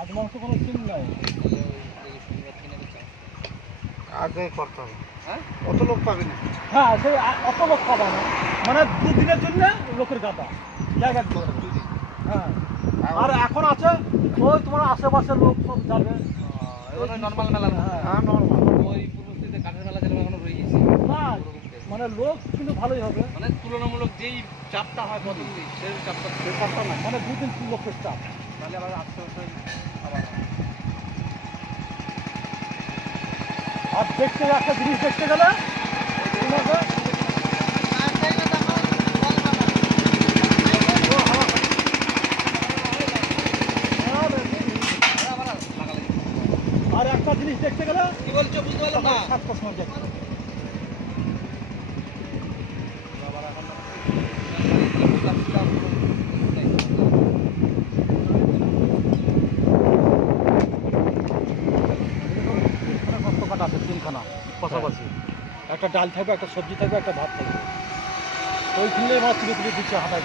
মাছ মাংস কোনো সিন নাই, আগে করতে হবে। হ্যাঁ অত লোক পাবি না। হ্যাঁ সেই অত লোক পাবা না, মানে 2 দিনের জন্য লোকের গাদা জায়গা দিতে হবে। হ্যাঁ আর এখন আছে ওই তোমার আশেপাশের লোক সব যাবে। নর্মাল মেলা না, হ্যাঁ নর্মাল। ওই পূর্বস্থিতিতে কাঠের মেলা যেরকম এখনো রয়ে গেছে না মানে লোক কিন্তু ভালোই হবে, মানে তুলনামূলক যেই চাপটা হয় প্রথম দিন সেই চাপটা সে চাপটা নাই। মানে 2 দিন লোকের চাপ। তাহলে আবার আশেপাশে আবার আর দেখতে একটা জিনিস দেখতে গেলে তোমাকে আর একটা জিনিস দেখতে গেলে কি বলছো বুঝতে পারলাম না। 7টার সময় দেখতে হবে। কষ্টকাট আছে 3খানা পাশাপাশি, একটা ডাল থাকবে, একটা সবজি থাকবে, একটা ভাত থাকবে, ওইখানে আমার তুলে তুলে দিচ্ছে হাতায়।